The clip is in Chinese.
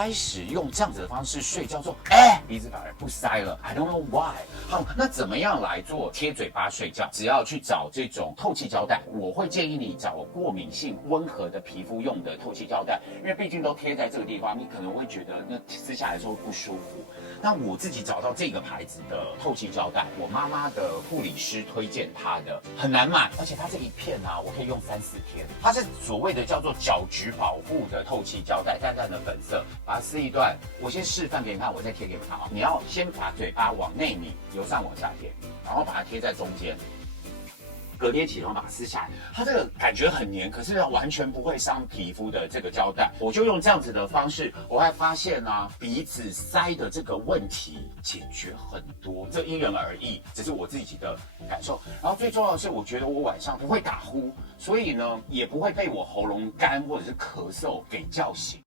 开始用这样子的方式睡觉之后，鼻子反而不塞了。I don't know why。好，那怎么样来做贴嘴巴睡觉？只要去找这种透气胶带，我会建议你找过敏性温和的皮肤用的透气胶带，因为毕竟都贴在这个地方，你可能会觉得那撕下来的时候不舒服。那我自己找到这个牌子的透气胶带，我妈妈的护理师推荐它的，很难买，而且它这一片啊，我可以用3-4天。它是所谓的叫做角质保护的透气胶带，淡淡的粉色，把它撕一段。我先示范给你看，我再贴给你们看啊。你要先把嘴巴往内拧，由上往下贴，然后把它贴在中间。隔天起床把它撕下来，它这个感觉很黏，可是完全不会伤皮肤的这个胶带，我就用这样子的方式，我还发现啊，鼻子塞的这个问题解决很多，这因人而异，只是我自己的感受。然后最重要的是，我觉得我晚上不会打呼，所以呢，也不会被我喉咙干或者是咳嗽给叫醒。